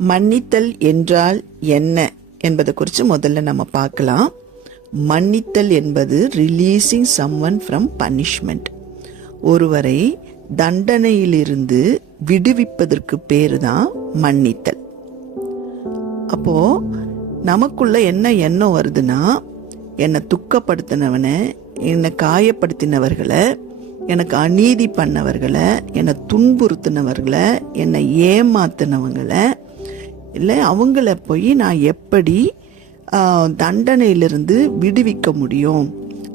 மன்னித்தல் என்றால் என்ன என்பதை குறித்து முதல்ல நம்ம பார்க்கலாம். மன்னித்தல் என்பது ரிலீசிங் சம்ஒன் ஃப்ரம் பனிஷ்மெண்ட். ஒருவரை தண்டனையிலிருந்து விடுவிப்பதற்கு பேரு தான் மன்னித்தல். அப்போ நமக்குள்ள என்ன எண்ணம் வருதுன்னா, என்னை துக்கப்படுத்தினவனை, என்னை காயப்படுத்தினவர்களை, எனக்கு அநீதி பண்ணவர்களை, என்னை துன்புறுத்தினவர்களை, என்னை ஏமாத்தினவங்களை, இல்லை அவங்கள போய் நான் எப்படி தண்டனையிலிருந்து விடுவிக்க முடியும்,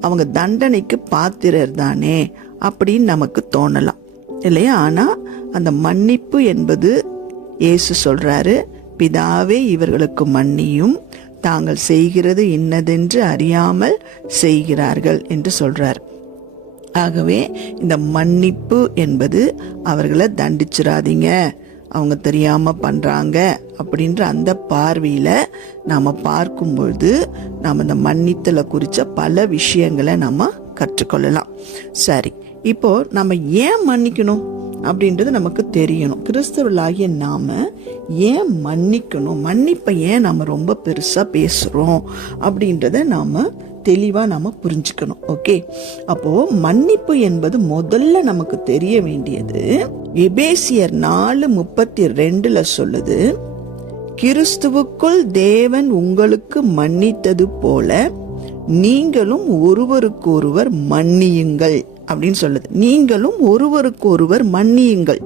அவங்க தண்டனைக்கு பாத்திரர் தானே அப்படின்னு நமக்கு தோணலாம் இல்லையா? ஆனால் அந்த மன்னிப்பு என்பது இயேசு சொல்றாரு, பிதாவே இவர்களுக்கு மன்னியும், தாங்கள் செய்கிறது இன்னதென்று அறியாமல் செய்கிறார்கள் என்று சொல்றார். ஆகவே இந்த மன்னிப்பு என்பது அவர்களை தண்டிச்சிடாதீங்க, அவங்க தெரியாம பண்றாங்க அப்படின்ற அந்த பார்வையில நாம பார்க்கும்பொழுது நாம இந்த மன்னித்தலை குறித்த பல விஷயங்களை நம்ம கற்றுக்கொள்ளலாம். சரி, இப்போ நம்ம ஏன் மன்னிக்கணும் அப்படின்றது நமக்கு தெரியணும். கிறிஸ்தவர்களாகிய நாம ஏன் மன்னிக்கணும், மன்னிப்பை ஏன் நம்ம ரொம்ப பெருசா பேசுறோம் அப்படின்றத நாம தெளிவா நாம புரிஞ்சுக்கணும். ஓகே, அப்போ மன்னிப்பு என்பது முதல்ல நமக்கு தெரிய வேண்டியது எபேசியர் 4:32 சொல்லுது, கிறிஸ்துவுக்குள் தேவன் உங்களுக்கு மன்னித்தது போல நீங்களும் ஒருவருக்கொருவர் மன்னியுங்கள் அப்படின்னு சொல்லுது. நீங்களும் ஒருவருக்கொருவர் மன்னியுங்கள்.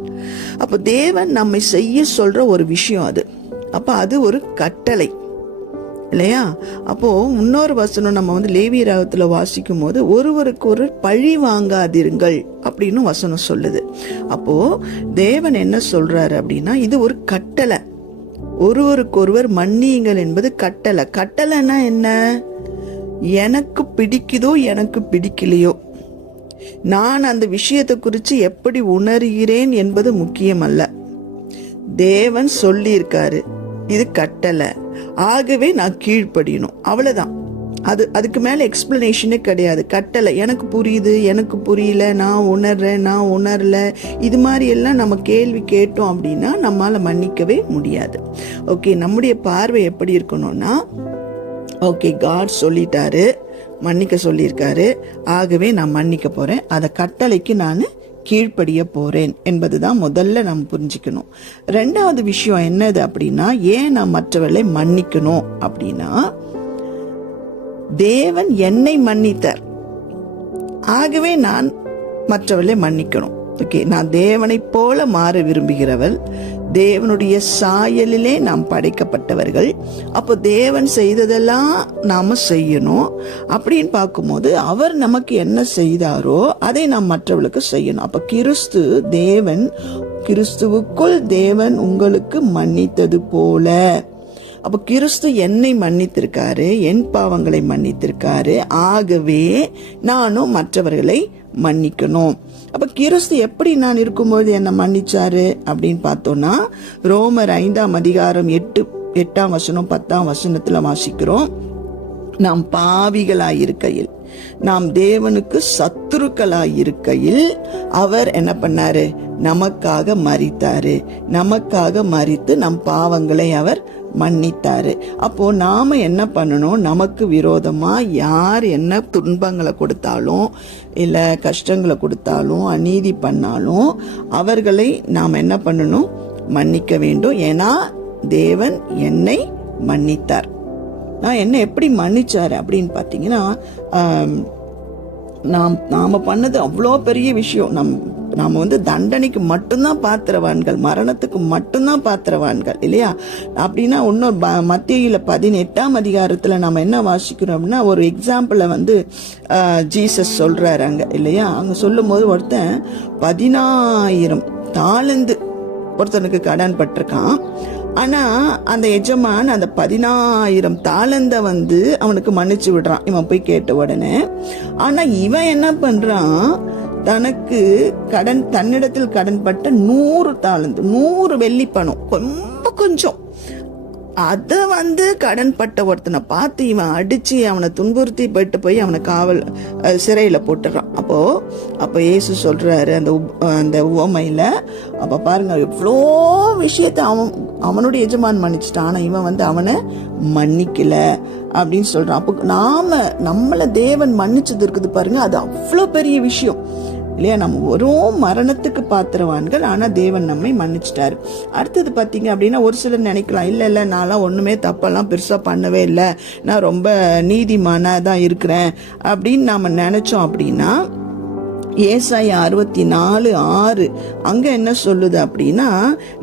அப்ப தேவன் நம்மை செய்ய சொல்ற ஒரு விஷயம் அது. அப்ப அது ஒரு கட்டளை இல்லையா? அப்போ இன்னொரு வசனம் நம்ம லேவியராகத்துல வாசிக்கும் போது ஒருவருக்கு ஒரு பழி வாங்காதிருங்கள் அப்படின்னு வசனம் சொல்லுது. அப்போ தேவன் என்ன சொல்றாரு அப்படின்னா, இது ஒரு கட்டளை. ஒருவருக்கொருவர் மன்னியுங்கள் என்பது கட்டளை. கட்டளைன்னா என்ன? எனக்கு பிடிக்குதோ எனக்கு பிடிக்கலையோ, நான் அந்த விஷயத்தை குறித்து எப்படி உணர்கிறேன் என்பது முக்கியம் அல்ல. தேவன் சொல்லி இருக்காரு, இது கட்டளை, ஆகவே நான் கீழ்ப்படியணும், அவ்வளவுதான். அதுக்கு மேல எக்ஸ்பிளனேஷனே கிடையாது. கட்டளை, எனக்கு புரியுது, எனக்கு புரியல, நான் உணர்றேன், நான் உணரல, இது மாதிரி எல்லாம் நம்ம கேள்வி கேட்டோம் அப்படின்னா நம்மால மன்னிக்கவே முடியாது. ஓகே, நம்முடைய பார்வை எப்படி இருக்கணும்னா, ஓகே காட் சொல்லிட்டாரு, மன்னிக்க சொல்லியிருக்காரு, ஆகவே நான் மன்னிக்க போறேன், அந்த கட்டளைக்கு நான் கீழ்ப்படிய போறேன் என்பதுதான் முதல்ல நம்ம புரிஞ்சுக்கணும். ரெண்டாவது விஷயம் என்னது அப்படின்னா, ஏன் நான் மற்றவர்களை மன்னிக்கணும் அப்படின்னா, தேவன் என்னை மன்னித்தார், ஆகவே நான் மற்றவர்களை மன்னிக்கணும். ஓகே, நான் தேவனை போல மாற விரும்புகிறவள், தேவனுடைய சாயலிலே நாம் படைக்கப்பட்டவர்கள். அப்போ தேவன் செய்ததெல்லாம் நாம செய்யணும். அப்படின்னு பார்க்கும்போது அவர் நமக்கு என்ன செய்தாரோ அதை நாம் மற்றவர்களுக்கு செய்யணும். அப்ப கிறிஸ்துவுக்குள் தேவன் உங்களுக்கு மன்னித்தது போல, அப்ப கிறிஸ்து என்னை மன்னித்திருக்காரு, என் பாவங்களை மன்னித்திருக்காரு, ஆகவே நானும் மற்றவர்களை மன்னிக்கணும். அப்ப கிறிஸ்து எப்படி நான் இருக்கும்போது என்ன மன்னிச்சாரு அப்படின்னு பார்த்தோம்னா, ரோமர் 5:8 10 வாசிக்கிறோம், நாம் பாவிகளாயிருக்கையில், நாம் தேவனுக்கு சத்துருக்களாயிருக்கையில் அவர் என்ன பண்ணாரு, நமக்காக மரித்தாரு, நமக்காக மரித்து நம் பாவங்களை அவர் மன்னித்தாரு. அப்போ நாம என்ன பண்ணணும், நமக்கு விரோதமா யார் என்ன துன்பங்களை கொடுத்தாலும், இல்ல கஷ்டங்களை கொடுத்தாலும், அநீதி பண்ணாலும் அவர்களை நாம் என்ன பண்ணணும், மன்னிக்க வேண்டும். ஏன்னா தேவன் என்னை மன்னித்தார். நான் என்ன எப்படி மன்னிச்சாரு அப்படின்னு பாத்தீங்கன்னா, நாம பண்ணது அவ்வளோ பெரிய விஷயம். நாம தண்டனைக்கு மட்டும்தான் பாத்திரவான்கள், மரணத்துக்கு மட்டும்தான் பாத்திரவான்கள் இல்லையா? அப்படின்னா இன்னொரு மத்தேயுல 18 நம்ம என்ன வாசிக்கிறோம் அப்படின்னா, ஒரு எக்ஸாம்பிள ஜீசஸ் சொல்றாரு அங்க இல்லையா? அங்க சொல்லும் போது ஒருத்தன் 10,000 தாலந்து ஒருத்தனுக்கு கடன் பட்டிருக்கான். ஆனா அந்த எஜமான் அந்த 10,000 தாலந்த அவனுக்கு மன்னிச்சு விடுறான், இவன் போய் கேட்ட உடனே. ஆனா இவன் என்ன பண்றான், தனக்கு தன்னிடத்தில் கடன் பட்ட 100 தாலந்து, 100 வெள்ளி பணம், ரொம்ப கொஞ்சம் அதை கடன் பட்ட ஒருத்தனை பார்த்து இவன் அடிச்சு அவனை துன்புறுத்தி போய் அவனை காவல் சிறையில போட்டுறான். அப்போ இயேசு சொல்றாரு அந்த உவமையில, அப்ப பாருங்க எவ்வளோ விஷயத்த அவனுடைய எஜமான் மன்னிச்சுட்டான், ஆனா இவன் அவனை மன்னிக்கல அப்படின்னு சொல்றான். அப்போ நம்மள தேவன் மன்னிச்சது இருக்குது பாருங்க, அது அவ்வளோ பெரிய விஷயம் இல்லையா? நம்ம வெறும் மரணத்துக்கு பாத்திரவான்கள், ஆனா தேவன் நம்மை மன்னிச்சிட்டாரு. அடுத்தது பாத்தீங்க அப்படின்னா, ஒரு சிலர் நினைக்கலாம், இல்ல நான்லாம் ஒண்ணுமே தப்பெல்லாம் பெருசா பண்ணவே இல்லை, நான் ரொம்ப நீதிமானா தான் இருக்கிறேன் அப்படின்னு நாம நினைச்சோம் அப்படின்னா, ஏசாயா 64:6 அங்க என்ன சொல்லுது அப்படின்னா,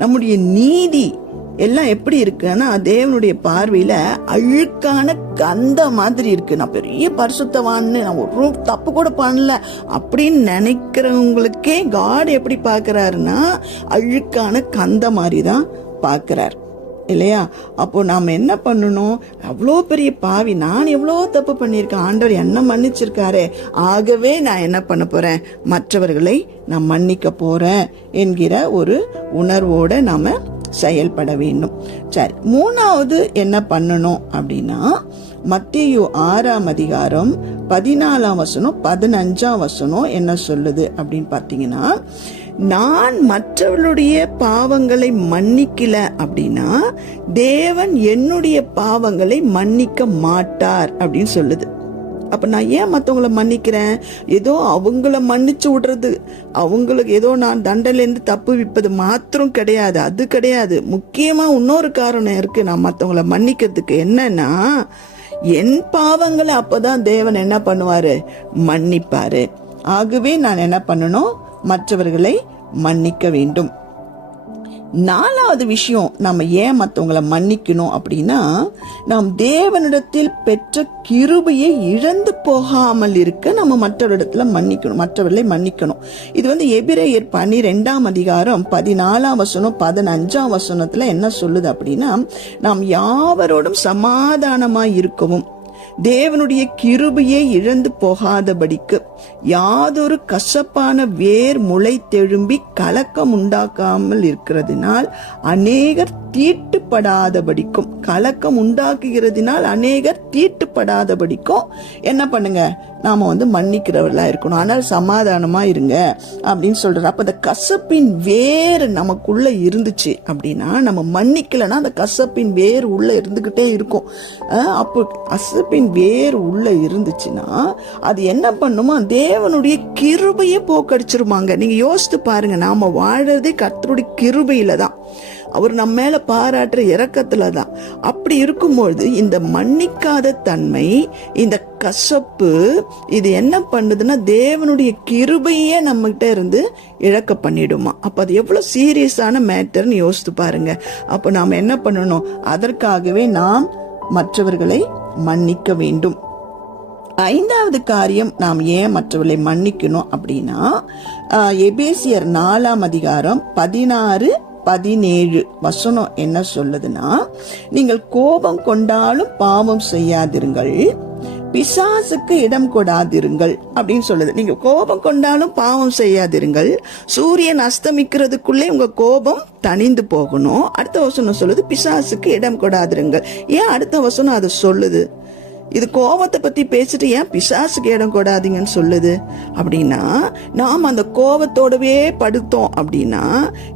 நம்முடைய நீதி எல்லாம் எப்படி இருக்குன்னா தேவனுடைய பார்வையில அழுக்கான கந்த மாதிரி இருக்கு. நான் பெரிய பரிசுத்தவான்னு, நான் ஒரு தப்பு கூட பண்ணல அப்படின்னு நினைக்கிறவங்களுக்கே காட் எப்படி பாக்குறாருன்னா அழுக்கான கந்த மாதிரி தான் பாக்குறாரு இல்லையா? அப்போ நாம என்ன பண்ணணும்? அவ்வளோ பெரிய பாவி, நான் எவ்வளோ தப்பு பண்ணியிருக்கேன், ஆண்டவர் என்ன மன்னிச்சிருக்காரு, ஆகவே நான் என்ன பண்ண போறேன், மற்றவர்களை நான் மன்னிக்க போறேன் என்கிற ஒரு உணர்வோட நாம செயல்பட வேண்டும். சரி, மூணாவது என்ன பண்ணணும் அப்படின்னா, மத்தேயு 6:14 15 என்ன சொல்லுது அப்படின்னு பாத்தீங்கன்னா, நான் மற்றவர்களுடைய பாவங்களை மன்னிக்கல அப்படின்னா தேவன் என்னுடைய பாவங்களை மன்னிக்க மாட்டார் அப்படின்னு சொல்லுது. அப்ப நான் ஏன் மற்றவங்களை மன்னிக்கிறேன்? ஏதோ அவங்கள மன்னிச்சு விடுறது, அவங்களுக்கு ஏதோ நான் தண்டனையிலேருந்து தப்பு விப்பது மாத்திரம் கிடையாது, அது கிடையாது. முக்கியமா இன்னொரு காரணம் இருக்கு நான் மற்றவங்களை மன்னிக்கிறதுக்கு. என்னன்னா, என் பாவங்களை அப்பதான் தேவன் என்ன பண்ணுவாரு, மன்னிப்பாரு. ஆகவே நான் என்ன பண்ணணும், மற்றவர்களை மன்னிக்க வேண்டும். நாலாவது விஷயம், நம்ம ஏன் மற்றவங்களை மன்னிக்கணும் அப்படின்னா, நாம் தேவனிடத்தில் பெற்ற கிருபையை இழந்து போகாமல் இருக்க நம்ம மற்றவரிடத்துல மற்றவர்களை மன்னிக்கணும். இது எபிரேயர் 12:14 15 என்ன சொல்லுது அப்படின்னா, நாம் யாவரோடும் சமாதானமாய் இருக்கவும் தேவனுடைய கிருபையை இழந்து போகாதபடிக்கு யாதொரு கசப்பான வேர் முளை தெழும்பி கலக்கம் உண்டாக்காமல் இருக்கிறதுனால் அநேகர் தீட்டுப்படாதபடிக்கும், கலக்கம் உண்டாக்குகிறதுனால் அநேகர் தீட்டுப்படாதபடிக்கும் என்ன பண்ணுங்க, நாம மன்னிக்கிறவர்களா இருக்கணும். ஆனால் சமாதானமா இருங்க அப்படின்னு சொல்றாரு. அப்ப அந்த கசப்பின் வேர் நமக்குள்ள இருந்துச்சு அப்படின்னா, நம்ம மன்னிக்கலன்னா அந்த கசப்பின் வேர் உள்ள இருந்துகிட்டே இருக்கும். அப்போ கசப்பின் வேர் உள்ள இருந்துச்சுன்னா அது என்ன பண்ணுமோ, தேவனுடைய கிருபையை போக்கடிச்சிருமாங்க. நீங்க யோசித்து பாருங்க, நாம வாழறதே கர்த்தருடைய கிருபையில தான், அவர் நம்ம மேல பாராட்டுற இரக்கத்துல தான். அப்படி இருக்கும்பொழுது இந்த மன்னிக்காத தன்மை, இந்த கசப்பு, இது என்ன பண்ணுதுன்னா தேவனுடைய கிருபையே நம்ம கிட்ட இருந்து இழக்க பண்ணிடுமா. அப்ப அது எவ்வளவு சீரியஸான மேட்டர்னு யோசித்து பாருங்க. அப்ப நாம என்ன பண்ணணும், அதற்காகவே நாம் மற்றவர்களை மன்னிக்க வேண்டும். ஐந்தாவது காரியம், நாம் ஏன் மற்றவர்களை மன்னிக்கணும் அப்படின்னா, எபேசியர் 4:16-17 என்ன சொல்லுதுன்னா, நீங்கள் கோபம் கொண்டாலும் பாவம் செய்யாதிருங்கள், பிசாசுக்கு இடம் கொடாதிருங்கள் அப்படின்னு சொல்லுது. நீங்க கோபம் கொண்டாலும் பாவம் செய்யாதிருங்கள், சூரியன் அஸ்தமிக்கிறதுக்குள்ளே உங்க கோபம் தணிந்து போகணும். அடுத்த வசனம் சொல்லுது பிசாசுக்கு இடம் கொடாதிருங்கள். ஏன் அடுத்த வசனம் அதை சொல்லுது? இது கோபத்தை பத்தி பேசிட்டு ஏன் பிசாசுக்கு இடம் கொடாதீங்கன்னு சொல்லுது அப்படின்னா, நாம் அந்த கோபத்தோடவே படுத்தோம் அப்படின்னா,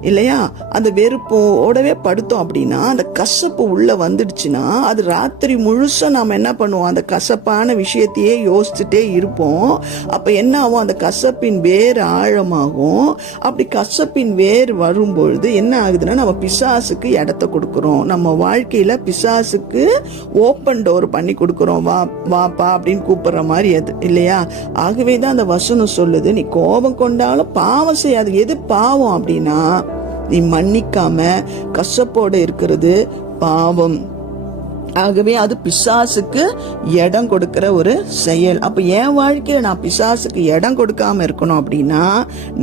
இல்லையா, அந்த வெறுப்போடவே படுத்தோம் அப்படின்னா, அந்த கசப்பு உள்ள வந்துடுச்சுன்னா அது ராத்திரி முழுசா நாம என்ன பண்ணுவோம், அந்த கசப்பான விஷயத்தையே யோசிச்சுட்டே இருப்போம். அப்ப என்ன ஆகும், அந்த கசப்பின் வேர் ஆழமாகும். அப்படி கசப்பின் வேர் வரும்பொழுது என்ன ஆகுதுன்னா, நம்ம பிசாசுக்கு இடத்த கொடுக்கிறோம். நம்ம வாழ்க்கையில பிசாசுக்கு ஓப்பன் டோர் பண்ணி கொடுக்கிறோம். வாப்பா அப்படின்னு கூப்பிடுற மாதிரி அது இல்லையா? ஆகவேதான் அந்த வசனம் சொல்லுது, நீ கோபம் கொண்டாலும் பாவம் செய்யாது. எது பாவம் அப்படின்னா, நீ மன்னிக்காம கசப்போட இருக்கிறது பாவம். ஆகவே அது பிசாசுக்கு இடம் கொடுக்கிற ஒரு செயல். அப்ப என் வாழ்க்கையில நான் பிசாசுக்கு இடம் கொடுக்காம இருக்கணும் அப்படின்னா,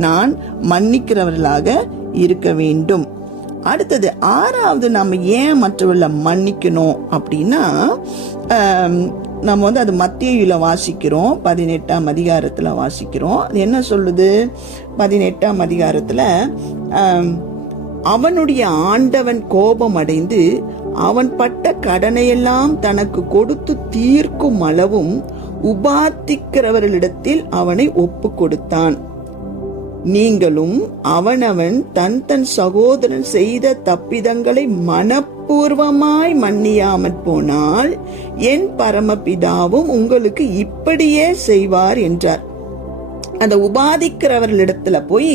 நான் மன்னிக்கிறவர்களாக இருக்க வேண்டும். அடுத்தது ஆறாவது, நம்ம ஏன் மற்றவர்களை மன்னிக்கணும் அப்படின்னா, நம்ம அது மத்தேயுல வாசிக்கிறோம், 18ஆம் அதிகாரத்துல வாசிக்கிறோம். அது என்ன சொல்லுது? 18ஆம் அதிகாரத்துல அவனுடைய ஆண்டவன் கோபம் அடைந்து அவன் பட்ட கடனையெல்லாம் தனக்கு கொடுத்து தீர்க்கும் அளவும் உபாத்திக்கிறவர்களிடத்தில் அவனை ஒப்பு கொடுத்தான். நீங்களும் அவனவன் தன் தன் சகோதரன் செய்த தப்பிதங்களை மனப்பூர்வமாய் மன்னியாமற் போனால் என் பரமபிதாவும் உங்களுக்கு இப்படியே செய்வார் என்றார். அந்த உபாதிக்கிறவர்களிடத்துல போய்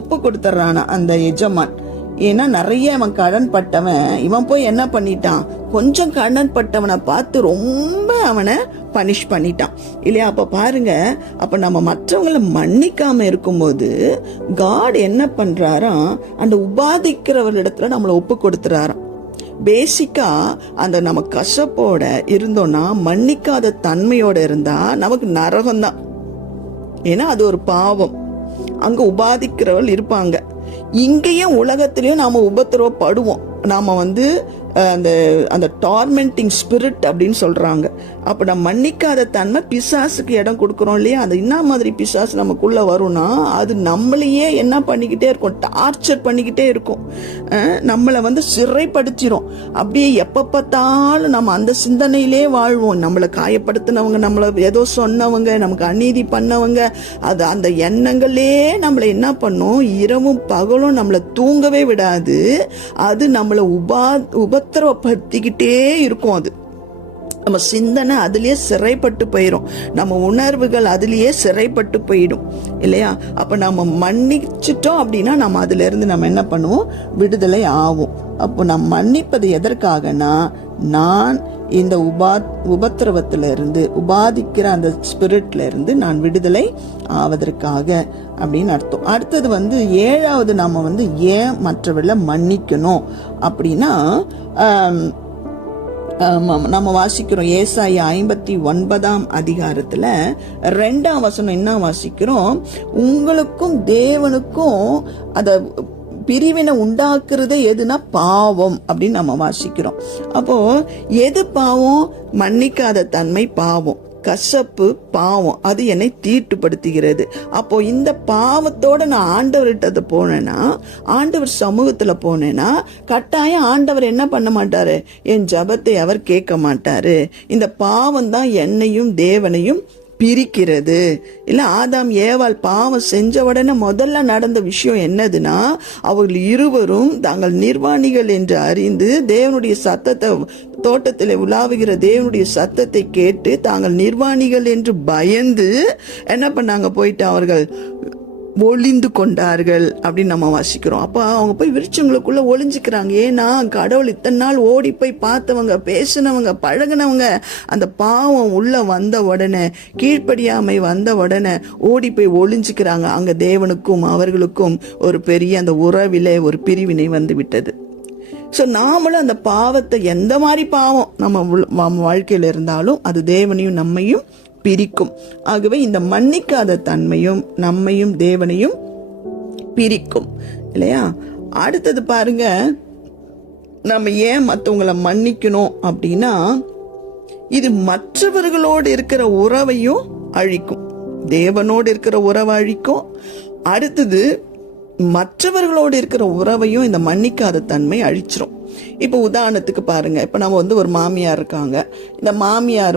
ஒப்பு கொடுத்துறானா அந்த எஜமான். ஏன்னா நிறைய அவன் கடன் பட்டவன், இவன் போய் என்ன பண்ணிட்டான், கொஞ்சம் கடன் பட்டவனை பார்த்து ரொம்ப அவனை பனிஷ் பண்ணிட்டான் இல்லையா? அப்ப பாருங்க, அப்ப நம்ம மற்றவங்களை மன்னிக்காம இருக்கும்போது காட் என்ன பண்றாராம், அந்த உபாதிக்கிறவர்களிடத்துல நம்மளை ஒப்பு கொடுத்துறாராம். பேசிக்கா அந்த நம்ம கசப்போட இருந்தோம்னா, மன்னிக்காத தன்மையோட இருந்தா நமக்கு நரகம்தான். ஏன்னா அது ஒரு பாவம். அங்க உபாதிக்கிறவர்கள் இருப்பாங்க. இங்கேயும் உலகத்திலயும் நாம உபத்திரவப்படுவோம். நாம அந்த டார்மெண்டிங் ஸ்பிரிட் அப்படின்னு சொல்றாங்க. அப்ப நம்ம மன்னிக்காத தன்மை பிசாசுக்கு இடம் கொடுக்கறோம் இல்லையா? அது என்ன மாதிரி பிசாசு நமக்குள்ள வரும்னா, அது நம்மளையே என்ன பண்ணிக்கிட்டே இருக்கும், டார்ச்சர் பண்ணிக்கிட்டே இருக்கும். நம்மளை சிறைப்படுத்திரும். அப்படியே எப்ப பார்த்தாலும் நம்ம அந்த சிந்தனையிலே வாழ்வோம். நம்மளை காயப்படுத்தினவங்க, நம்மளை ஏதோ சொன்னவங்க, நமக்கு அநீதி பண்ணவங்க, அது அந்த எண்ணங்களே நம்மளை என்ன பண்ணும், இரவும் பகலும் நம்மளை தூங்கவே விடாது. அது நம்மளை உபத்திரவப்படுத்திக்கிட்டே இருக்கும். அது நம்ம சிந்தனை அதுலயே சிறைப்பட்டு போயிடும். நம்ம உணர்வுகள் அதுலயே சிறைப்பட்டு போயிடும் இல்லையா? அப்ப நம்ம மன்னிச்சிட்டோம் அப்படின்னா நம்ம அதுல இருந்து நம்ம என்ன பண்ணுவோம், விடுதலை ஆகும். அப்போ நம்ம மன்னிப்பது எதற்காகனா, நான் இந்த உபத்திரவத்தில இருந்து, உபாதிக்கிற அந்த ஸ்பிரிட்ல இருந்து நான் விடுதலை ஆவதற்காக அப்படின்னு அர்த்தம். அடுத்தது 7வது நாம ஏன் மற்றவர்களை மன்னிக்கணும் அப்படின்னா, நம்ம வாசிக்கிறோம் ஏசாயா 59ஆம் அதிகாரத்துல 2ஆம் வசனம் என்ன வாசிக்கிறோம், உங்களுக்கும் தேவனுக்கும் அத பிரிவினை உண்டாக்குறதே எதுனா பாவம் அப்படின்னு நம்ம வாசிக்கிறோம். அப்போ எது பாவம்? மன்னிக்காத தன்மை பாவம், கசப்பு பாவம், அது என்னை தீட்டுப்படுத்துகிறது. அப்போ இந்த பாவத்தோட நான் ஆண்டவர்கிட்ட போனேன்னா, ஆண்டவர் சமூகத்துல போனேன்னா, கட்டாயம் ஆண்டவர் என்ன பண்ண மாட்டாரு, என் ஜபத்தை அவர் கேட்க மாட்டாரு. இந்த பாவம் தான் என்னையும் தேவனையும் பிரிக்கிறது இல்ல. ஆதாம் ஏவாள் பாவம் செஞ்ச உடனே முதல்ல நடந்த விஷயம் என்னதுன்னா, அவர்கள் இருவரும் தாங்கள் நிர்வாணிகள் என்று அறிந்து தேவனுடைய சத்தத்தை, தோட்டத்தில் உலாவுகிற தேவனுடைய சத்தத்தை கேட்டு தாங்கள் நிர்வாணிகள் என்று பயந்து என்ன பண்ணாங்க, போயிட்டு அவர்கள் ஒளிந்து கொண்டார்கள் அப்படின்னு நம்ம வாசிக்கிறோம். அப்ப அவங்க போய் விருட்சங்களுக்குள்ள ஒளிஞ்சுக்கிறாங்க. ஏன்னா கடவுள் இத்தனை நாள் ஓடி போய் பார்த்தவங்க, பேசினவங்க, பழகினவங்க, அந்த பாவம் உள்ள வந்த உடனே, கீழ்ப்படியாமை வந்த உடனே ஓடி போய் ஒளிஞ்சுக்கிறாங்க. அங்க தேவனுக்கும் அவர்களுக்கும் ஒரு பெரிய அந்த உறவிலே ஒரு பிரிவினை வந்து விட்டது. ஸோ நாமளும் அந்த பாவத்தை, எந்த மாதிரி பாவம் நம்ம வாழ்க்கையில இருந்தாலும் அது தேவனையும் நம்மையும் பிரிக்கும். ஆகவே இந்த மன்னிக்காத தன்மையும் நம்மையும் தேவனையும் பிரிக்கும் இல்லையா? அடுத்தது பாருங்க, நம்ம ஏன் மற்றவங்களை மன்னிக்கணும் அப்படின்னா, இது மற்றவர்களோடு இருக்கிற உறவையும் அழிக்கும். தேவனோடு இருக்கிற உறவை அழிக்கும். அடுத்தது மற்றவர்களோடு இருக்கிற உறவையும் இந்த மன்னிக்காத தன்மை அழிச்சிரும். இப்ப உதாரணத்துக்கு பாருங்க, இப்ப நம்ம ஒரு மாமியார் இருக்காங்க. இந்த மாமியார்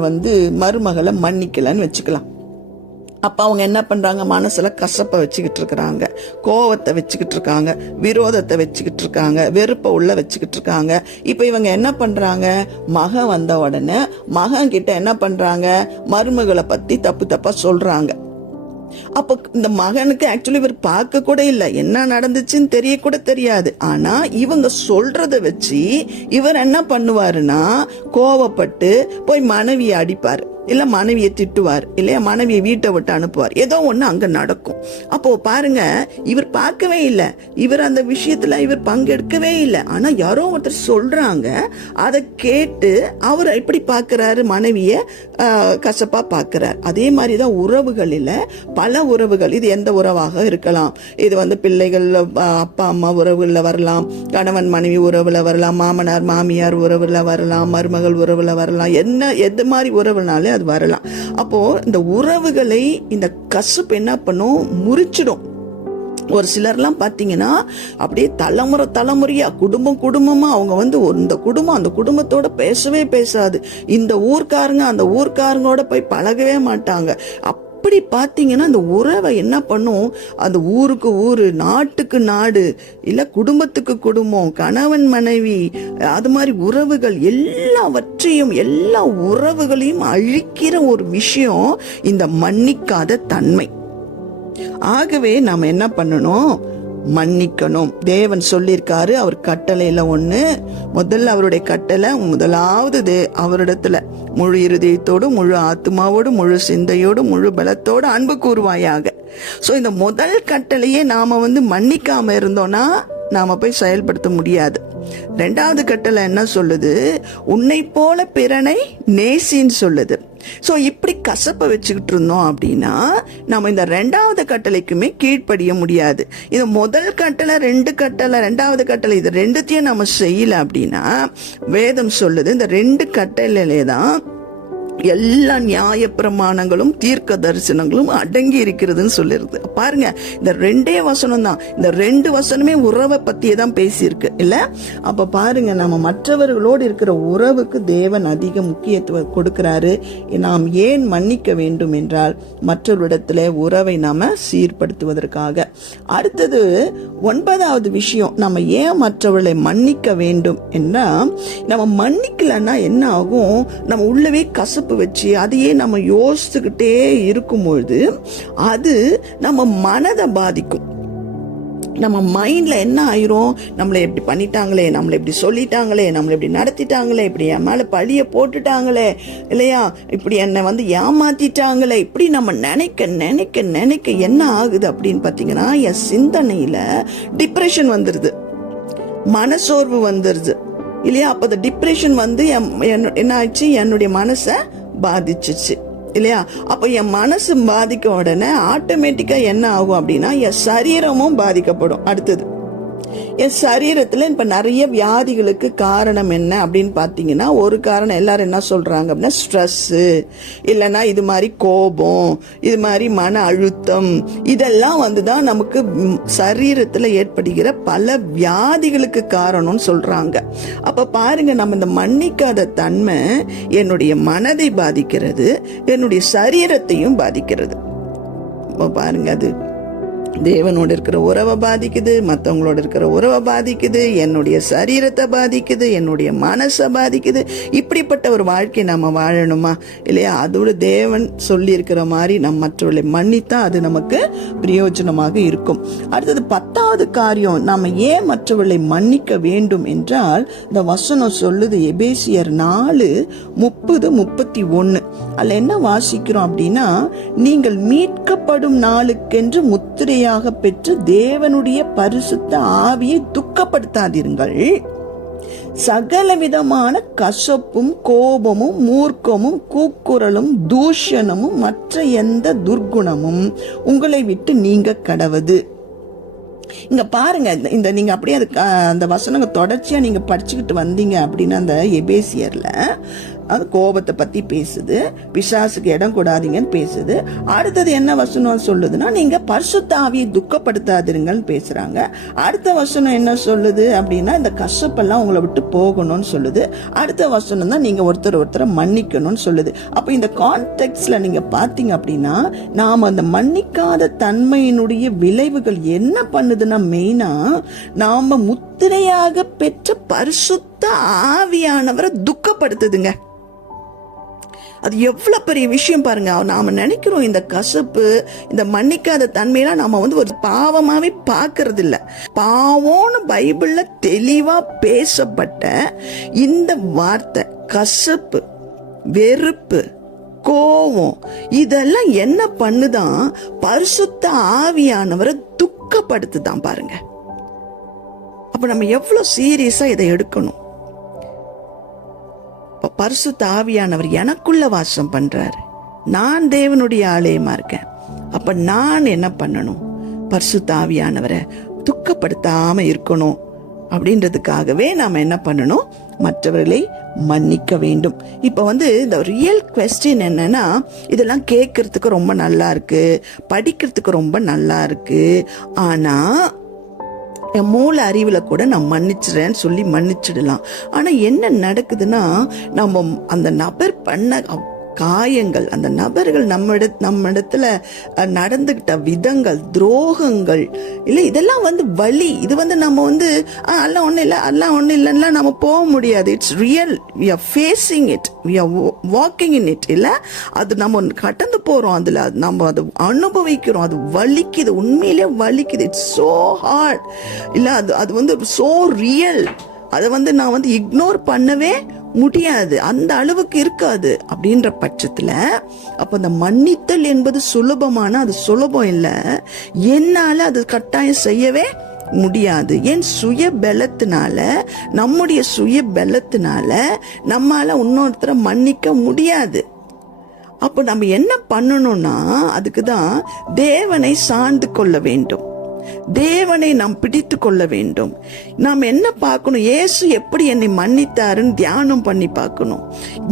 மருமகளை மன்னிக்கலன்னு வச்சுக்கலாம். அப்ப அவங்க என்ன பண்றாங்க, மனசுல கசப்பை வச்சுக்கிட்டு இருக்கிறாங்க, கோவத்தை வச்சுக்கிட்டு இருக்காங்க, விரோதத்தை வச்சுக்கிட்டு இருக்காங்க, வெறுப்பை உள்ள வச்சுக்கிட்டு இருக்காங்க. இப்ப இவங்க என்ன பண்றாங்க, மகன் வந்த உடனே மகன் கிட்ட என்ன பண்றாங்க, மருமகளை பத்தி தப்பு தப்பா சொல்றாங்க. அப்ப இந்த மகனுக்கு ஆக்சுவலி இவர் பார்க்க கூட இல்லை, என்ன நடந்துச்சுன்னு தெரிய கூட தெரியாது. ஆனா இவங்க சொல்றத வச்சு இவர் என்ன பண்ணுவாருன்னா, கோவப்பட்டு போய் மனைவியை அடிப்பாரு, இல்ல மனைவியை திட்டுவார், இல்லையா மனைவியை வீட்டை விட்டு அனுப்புவார். ஏதோ ஒண்ணு அங்க நடக்கும். அப்போ பாருங்க, இவர் பார்க்கவே இல்லை, இவர் அந்த விஷயத்துல இவர் பங்கெடுக்கவே இல்லை. ஆனா யாரோ ஒருத்தர் சொல்றாங்க, அதை கேட்டு அவர் எப்படி பாக்குறாரு, மனைவிய கசப்பா பாக்குறார். அதே மாதிரிதான் உறவுகளில் பல உறவுகள், இது எந்த உறவாக இருக்கலாம், இது பிள்ளைகள் அப்பா அம்மா உறவுல வரலாம், கணவன் மனைவி உறவுல வரலாம், மாமனார் மாமியார் உறவுல வரலாம், மருமகள் உறவுல வரலாம், எது மாதிரி உறவுனாலும் அது வரலாம். அப்போ இந்த உறவுகளை இந்த கசப்பு என்ன பண்ணும், முறிச்சிடும். ஒரு சிலர்லாம் பாத்தீங்கன்னா அப்படியே தலைமுறையா குடும்பமா அவங்க இந்த குடும்பம் அந்த குடும்பத்தோட பேசவே பேசாது. இந்த ஊர்க்காரங்க அந்த ஊர்க்காரங்களோட போய் பழகவே மாட்டாங்க. அப்படி பாத்தீங்கன்னா அந்த உறவை என்ன பண்ணும், அந்த ஊருக்கு ஊரு, நாட்டுக்கு நாடு, இல்ல குடும்பத்துக்கு குடும்பம், கணவன் மனைவி, அது மாதிரி உறவுகள் எல்லாவற்றையும் எல்லா உறவுகளையும் அழிக்கிற ஒரு விஷயம் இந்த மன்னிக்காத தன்மை. ஆகவே நாம என்ன பண்ணணும், மன்னிக்கணும். தேவன் சொல்லியிருக்காரு, அவர் கட்டளையில ஒண்ணு, முதல்ல அவருடைய கட்டளை முதலாவது அவரிடத்துல முழு இருதயத்தோடு, முழு ஆத்மாவோடு, முழு சிந்தையோடு, முழு பலத்தோடு அன்பு கூறுவாயாக. சோ இந்த முதல் கட்டளையே நாம மன்னிக்காம இருந்தோம்னா நாம போய் செயல்படுத்த முடியாது. ரெண்டாவது கட்டளை என்ன சொல்லுது, உன்னை போல பிறனை நேசின்னு சொல்லுது. சோ இப்படி கசப்பை வச்சுக்கிட்டு இருந்தோம் அப்படின்னா நம்ம இந்த ரெண்டாவது கட்டளைக்குமே கீழ்ப்படிய முடியாது. இது முதல் கட்டளை, ரெண்டாவது கட்டளை, இது ரெண்டுத்தையும் நம்ம செய்யல அப்படின்னா வேதம் சொல்லுது இந்த ரெண்டு கட்டளையிலே தான் எல்லா நியாய பிரமாணங்களும் தீர்க்க தரிசனங்களும் அடங்கி இருக்கிறதுன்னு சொல்லிருது. பாருங்க, இந்த ரெண்டே வசனம் தான், இந்த ரெண்டு வசனமே உறவை பத்தியே தான் பேசியிருக்கு இல்ல. அப்ப பாருங்க, நம்ம மற்றவர்களோடு இருக்கிற உறவுக்கு தேவன் அதிக முக்கியத்துவம் கொடுக்கிறாரு. நாம் ஏன் மன்னிக்க வேண்டும் என்றால் மற்றவரிடத்துல உறவை நாம சீர்படுத்துவதற்காக. அடுத்தது 9வது விஷயம், நம்ம ஏன் மற்றவர்களை மன்னிக்க வேண்டும் என்றா, நம்ம மன்னிக்கலன்னா என்ன ஆகும், நம்ம உள்ளவே கசப்பு வச்சு அதையே நம்ம யோசிச்சுக்கிட்டே இருக்கும்பொழுது அது நம்ம மனதை பாதிக்கும். நம்ம மைண்ட்ல என்ன ஆயிரும், நம்மளை இப்படி பண்ணிட்டாங்களே, நம்மளை இப்படி சொல்லிட்டாங்களே, நம்மளை இப்படி நடத்திட்டாங்களே, இப்படி என் மேல பழிய போட்டுட்டாங்களே இல்லையா, இப்படி என்னை ஏமாத்திட்டாங்களே, இப்படி நம்ம நினைக்க நினைக்க நினைக்க என்ன ஆகுது அப்படின்னு பாத்தீங்கன்னா என் சிந்தனையில டிப்ரெஷன் வந்துருது, மனசோர்வு வந்துருது இல்லையா. அப்ப அந்த டிப்ரெஷன் என்ன ஆச்சு, என்னுடைய மனசை பாதிச்சிச்சு இல்லையா. அப்ப என் மனசு பாதிக்க உடனே ஆட்டோமேட்டிக்கா என்ன ஆகும் அப்படின்னா என் சரீரமும் பாதிக்கப்படும். அடுத்தது என் சரீரத்துல இப்ப நிறைய வியாதிகளுக்கு காரணம் என்ன அப்படின்னு பாத்தீங்கன்னா, ஒரு காரணம் எல்லாரும் என்ன சொல்றாங்க அப்படின்னா ஸ்ட்ரெஸ், இல்லைன்னா இது மாதிரி கோபம், இது மாதிரி மன அழுத்தம், இதெல்லாம் தான் நமக்கு சரீரத்துல ஏற்படுகிற பல வியாதிகளுக்கு காரணம்னு சொல்றாங்க. அப்ப பாருங்க, நம்ம இந்த மன்னிக்காத தன்மை என்னுடைய மனதை பாதிக்கிறது, என்னுடைய சரீரத்தையும் பாதிக்கிறது. பாருங்க, அது தேவனோட இருக்கிற உறவை பாதிக்குது, மற்றவங்களோட இருக்கிற உறவை பாதிக்குது, என்னுடைய சரீரத்தை பாதிக்குது, என்னுடைய மனசை பாதிக்குது. இப்படிப்பட்ட ஒரு வாழ்க்கை நம்ம வாழணுமா இல்லையா. அதோட தேவன் சொல்லி இருக்கிற மாதிரி நம்ம மற்றவர்களை மன்னித்தா அது நமக்கு பிரயோஜனமாக இருக்கும். அடுத்தது 10வது காரியம், நம்ம ஏன் மற்றவர்களை மன்னிக்க வேண்டும் என்றால் இந்த வசனம் சொல்லுது, எபேசியர் 4:30-31. அதுல என்ன வாசிக்கிறோம் அப்படின்னா, நீங்கள் மீட்கப்படும் நாளுக்கென்று முத்திரை பெற்று தேவனுடைய பரிசுத்த ஆவியை துக்கப்படுத்தாதீர்கள். சகல விதமான கசப்பும் கோபமும் மூர்க்கமும் கூக்குரலும் தூஷணமும் மற்ற எந்த துர்குணமும் உங்களை விட்டு நீங்க கடவது. இங்க பாருங்க, இந்த நீங்க அப்படியே அந்த வசனங்க தொடர்ச்சியா நீங்க படிச்சுக்கிட்டு வந்தீங்க அப்படின்னா அந்த எபேசியர்ல அது கோபத்தை பத்தி பேசுது, பிசாசுக்கு இடம் கூடாதீங்கன்னு பேசுது. அடுத்தது என்ன வசனம் சொல்லுதுன்னா, நீங்க பரிசுத்த ஆவியை துக்கப்படுத்தாதீங்கன்னு பேசுறாங்க. அடுத்த வசனம் என்ன சொல்லுது அப்படின்னா, இந்த கசப்பெல்லாம் உங்களை விட்டு போகணும்னு சொல்லுது. அடுத்த வசனம் தான் நீங்க ஒருத்தரை மன்னிக்கணும்னு சொல்லுது. அப்ப இந்த கான்டெக்ட்ல நீங்க பாத்தீங்க அப்படின்னா, நாம அந்த மன்னிக்காத தன்மையினுடைய விளைவுகள் என்ன பண்ணுதுன்னா, மெயினா நாம முத்திரையாக பெற்ற பரிசுத்த ஆவியானவரை துக்கப்படுத்துதுங்க. அது எவ்வளவு பெரிய விஷயம் பாருங்க. நாம நினைக்கிறோம் இந்த கசப்பு, இந்த மன்னிக்காத தன்மையெல்லாம் நாம ஒரு பாவமாவே பாக்குறது இல்ல. பாவம்னு பைபிள்ல தெளிவா பேசப்பட்ட இந்த வார்த்தை கசப்பு, வெறுப்பு, கோபம், இதெல்லாம் என்ன பண்ணுதான், பரிசுத்த ஆவியானவரை துக்கப்படுத்துதான் பாருங்க. அப்ப நம்ம எவ்வளவு சீரியஸா இதை எடுக்கணும். பரிசுத்த ஆவியானவர் எனக்குள்ள வாசம் பண்றாரு, நான் தேவனுடைய ஆலயமா இருக்கேன். அப்ப நான் என்ன பண்ணணும், பரிசுத்த ஆவியானவரை துக்கப்படுத்தாம இருக்கணும். அப்படின்றதுக்காகவே நாம் என்ன பண்ணணும், மற்றவர்களை மன்னிக்க வேண்டும். இப்போ இந்த ரியல் கொஸ்டின் என்னன்னா, இதெல்லாம் கேட்கறதுக்கு ரொம்ப நல்லா இருக்கு, படிக்கிறதுக்கு ரொம்ப நல்லா இருக்கு, ஆனா என் மூல அறிவுல கூட நான் மன்னிச்சிடறேன்னு சொல்லி மன்னிச்சிடலாம். ஆனா என்ன நடக்குதுன்னா, நம்ம அந்த நபர் பண்ண காயங்கள், அந்த நபர்கள் நம்ம இடத்துல நடந்துகிட்ட விதங்கள், துரோகங்கள் இல்லை, இதெல்லாம் வலி. இது நம்ம எல்லாம் ஒன்றும் இல்லை, எல்லாம் ஒன்றும் இல்லைன்னா நம்ம போக முடியாது. It's real, we are facing it, we are walking in it. இல்லை, அது நம்ம கடந்து போகிறோம், அதில் நம்ம அதை அனுபவிக்கிறோம், அது வலிக்குது, உண்மையிலே வலிக்குது. It's so hard. இல்லை, அது ஸோ ரியல். அதை நான் இக்னோர் பண்ணவே முடியாது, அந்த அளவுக்கு இருக்காது. அப்படின்ற பட்சத்துல அப்ப அந்த மன்னித்தல் என்பது சுலபமான, அது சுலபம் இல்லை, என்னால அது கட்டாயம் செய்யவே முடியாது. என் சுய பலத்தினால, நம்முடைய சுய பலத்தினால நம்மால இன்னொருத்தரை மன்னிக்க முடியாது. அப்ப நம்ம என்ன பண்ணணும்னா, அதுக்குதான் தேவனை சார்ந்து கொள்ள வேண்டும், தேவனை நாம் பிடித்து கொள்ள வேண்டும். நாம் என்ன பார்க்கணும், இயேசு எப்படி என்னை மன்னித்தாருன்னு தியானம் பண்ணி பார்க்கணும்.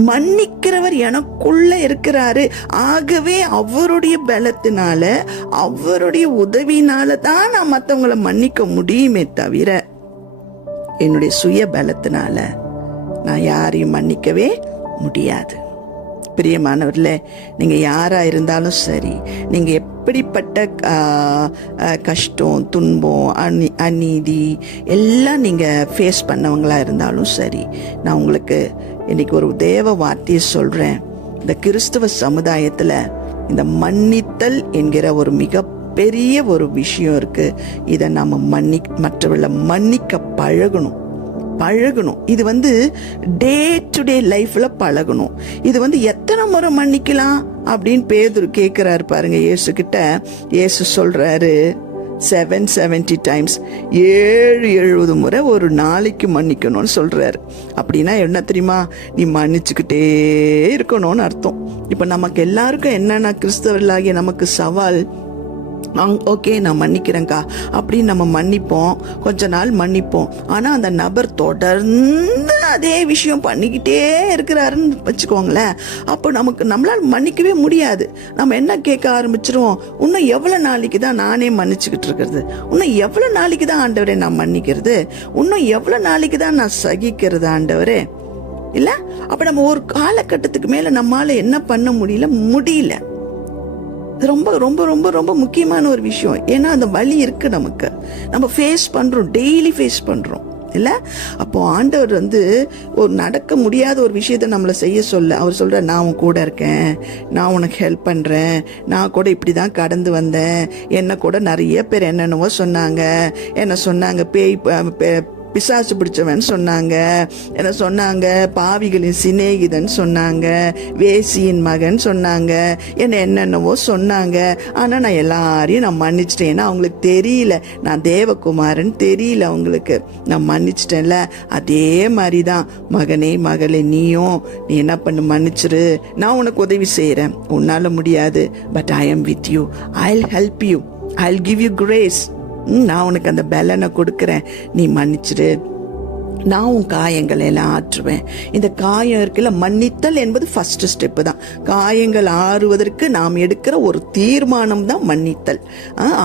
மன்னிக்கிறவர் எனக்குள்ள இருக்கிறாரு, ஆகவே அவருடைய பலத்தினால, அவருடைய உதவினால தான் நான் மற்றவங்களை மன்னிக்க முடியுமே தவிர என்னுடைய சுய பலத்தினால நான் யாரையும் மன்னிக்கவே முடியாது. பிரியமானவர்களே, நீங்க யாரா இருந்தாலும் சரி, நீங்க எப்படிப்பட்ட கஷ்டம், துன்பம், அநீதி எல்லாம் நீங்க ஃபேஸ் பண்ணவங்களா இருந்தாலும் சரி, நான் உங்களுக்கு இன்னைக்கு ஒரு தேவ வார்த்தையை சொல்றேன். இந்த கிறிஸ்தவ சமுதாயத்துல இந்த மன்னித்தல் என்கிற ஒரு மிக பெரிய ஒரு விஷயம் இருக்கு. இதை நம்ம மற்றவர்களை மன்னிக்க பழகணும். இது டே டு டே லைஃப்ல பழகணும். இது எத்தனை முறை மன்னிக்கலாம் அப்படின்னு பேதுரு கேட்கிறாரு பாருங்க இயேசு கிட்ட. இயேசு சொல்றாரு 770 times, 770 முறை ஒரு நாளைக்கு மன்னிக்கணும்னு சொல்றாரு. அப்படின்னா என்ன தெரியுமா, நீ மன்னிச்சுக்கிட்டே இருக்கணும்னு அர்த்தம். இப்ப நமக்கு எல்லாருக்கும் என்னன்னா, கிறிஸ்தவர்களாகிய நமக்கு சவால், ஓகே நான் மன்னிக்கிறேங்க்கா அப்படின்னு நம்ம மன்னிப்போம், கொஞ்ச நாள் மன்னிப்போம். ஆனா அந்த நபர் தொடர்ந்து அதே விஷயம் பண்ணிக்கிட்டே இருக்கிறாருன்னு வச்சுக்கோங்களேன், அப்போ நம்மளால மன்னிக்கவே முடியாது. நம்ம என்ன கேட்க ஆரம்பிச்சிருவோம், இன்னும் எவ்வளவு நாளைக்கு தான் நானே மன்னிச்சுக்கிட்டு இருக்கிறது, இன்னும் எவ்வளவு நாளைக்கு தான் ஆண்டவரே நான் மன்னிக்கிறது, இன்னும் எவ்வளவு நாளைக்கு தான் நான் சகிக்கிறது ஆண்டவரே. இல்ல, அப்ப நம்ம ஒரு காலகட்டத்துக்கு மேல நம்மால என்ன பண்ண முடியல. ரொம்ப ரொம்ப ரொம்ப ரொம்ப முக்கியமான ஒரு விஷயம். ஏன்னா அந்த வலி இருக்கு, நமக்கு நம்ம ஃபேஸ் பண்றோம், டெய்லி ஃபேஸ் பண்றோம். இல்ல, அப்போ ஆண்டவர் ஒரு நடக்க முடியாத ஒரு விஷயத்த நம்மளை செய்ய சொல்ல அவர் சொல்ற, நான் உன் கூட இருக்கேன், நான் உனக்கு ஹெல்ப் பண்றேன், நான் கூட இப்படிதான் கடந்து வந்தேன், என்ன கூட நிறைய பேர் என்னென்னவோ சொன்னாங்க, என்ன சொன்னாங்க பேய் பிசாசு பிடிச்சவன் சொன்னாங்க, என்ன சொன்னாங்க, பாவிகளின் சிநேகிதன் சொன்னாங்க, வேசியின் மகன் சொன்னாங்க, என்னென்னவோ சொன்னாங்க. ஆனா நான் எல்லாரையும் நான் மன்னிச்சிட்டேன். ஏன்னா அவங்களுக்கு தெரியல நான் தேவகுமாரன், தெரியல அவங்களுக்கு, நான் மன்னிச்சிட்டேன்ல. அதே மாதிரிதான் மகனே மகளே, நீ என்ன பண்ணு, மன்னிச்சிரு, நான் உனக்கு உதவி செய்யறேன். உன்னால முடியாது, but I am with you, I will help you, I will give you grace. நான் உனக்கு அந்த பலனை கொடுக்கிறேன், நீ மன்னிச்சிரு, நான் உன் காயங்களை எல்லாம் ஆற்றுவேன். இந்த காயம் இருக்குல்ல, மன்னித்தல் என்பது ஃபர்ஸ்ட் ஸ்டெப் தான். காயங்கள் ஆறுவதற்கு நாம் எடுக்கிற ஒரு தீர்மானம் தான் மன்னித்தல்.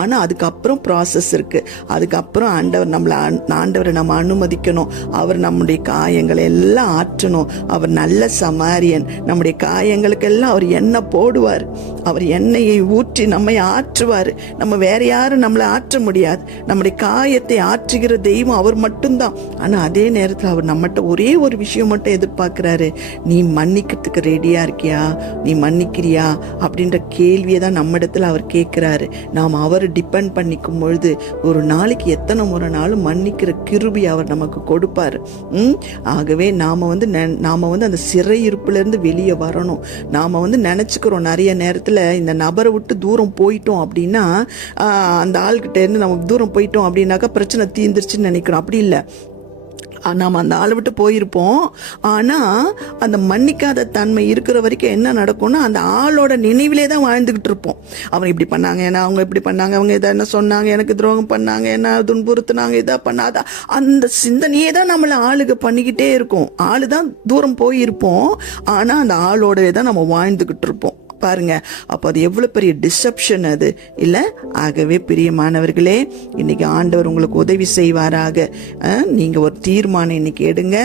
ஆனா அதுக்கப்புறம் ப்ராசஸ் இருக்கு. அதுக்கப்புறம் ஆண்டவரை நம்ம அனுமதிக்கணும். அவர் நம்முடைய காயங்களை எல்லாம் ஆற்றணும். அவர் நல்ல சமாரியன். நம்முடைய காயங்களுக்கெல்லாம் அவர் எண்ணெய் போடுவார், அவர் எண்ணெயை ஊற்றி நம்மை ஆற்றுவார். நம்ம வேற யாரும் நம்மளை ஆற்ற முடியாது. நம்முடைய காயத்தை ஆற்றுகிற தெய்வம் அவர் மட்டும்தான். ஆனா அதே நேரத்தில் அவர் நம்மகிட்ட ஒரே ஒரு விஷயம் மட்டும் எதிர்பார்க்கிறாரு, நீ மன்னிக்கிறதுக்கு ரெடியா இருக்கியா, நீ மன்னிக்கிறியா அப்படின்ற கேள்வியை தான் நம்ம இடத்துல அவர் கேட்கிறாரு. நாம் அவரை டிபெண்ட் பண்ணிக்கும் பொழுது ஒரு நாளைக்கு எத்தனை முறை நாளும் மன்னிக்கிற கிருபை அவர் நமக்கு கொடுப்பாரு. ஆகவே நாம அந்த சிறையிருப்புல இருந்து வெளியே வரணும். நாம நினைச்சுக்கிறோம் நிறைய நேரத்துல, இந்த நபரை விட்டு தூரம் போயிட்டோம் அப்படின்னா, அந்த ஆள்கிட்ட இருந்து நம்ம தூரம் போயிட்டோம் அப்படின்னாக்கா பிரச்சனை தீர்ந்துருச்சுன்னு நினைக்கிறோம். அப்படி இல்லை. நாம் அந்த ஆளை விட்டு போயிருப்போம். ஆனா அந்த மன்னிக்காத தன்மை இருக்கிற வரைக்கும் என்ன நடக்கும்னா அந்த ஆளோட நினைவிலே தான் வாழ்ந்துகிட்டு இருப்போம். அவங்க இப்படி பண்ணாங்க, ஏன்னா அவங்க இப்படி பண்ணாங்க, அவங்க இதை என்ன சொன்னாங்க, எனக்கு துரோகம் பண்ணாங்க, என்ன துன்புறுத்துனாங்க, இதை பண்ணாத அந்த சிந்தனையே தான் நம்மளை ஆளுக பண்ணிக்கிட்டே இருக்கும். ஆளு தான் தூரம் போயிருப்போம், ஆனா அந்த ஆளோடவே தான் நம்ம வாழ்ந்துகிட்டு இருப்போம். பாருங்க, அப்போ அது எவ்வளவு பெரிய டிசப்ஷன் அது இல்ல. ஆகவே பிரியமானவர்களே, இன்னைக்கு ஆண்டவர் உங்களுக்கு உதவி செய்வாராக. நீங்க ஒரு தீர்மானம் இன்னைக்கு எடுங்க.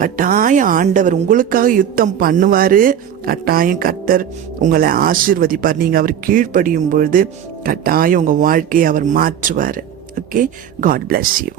கட்டாயம் ஆண்டவர் உங்களுக்காக யுத்தம் பண்ணுவாரு. கட்டாயம் கர்த்தர் உங்களை ஆசீர்வதிப்பார். நீங்க அவர் கீழ்ப்படியும் பொழுது கட்டாயம் உங்க வாழ்க்கையை அவர் மாற்றுவாரு. Okay, God bless you.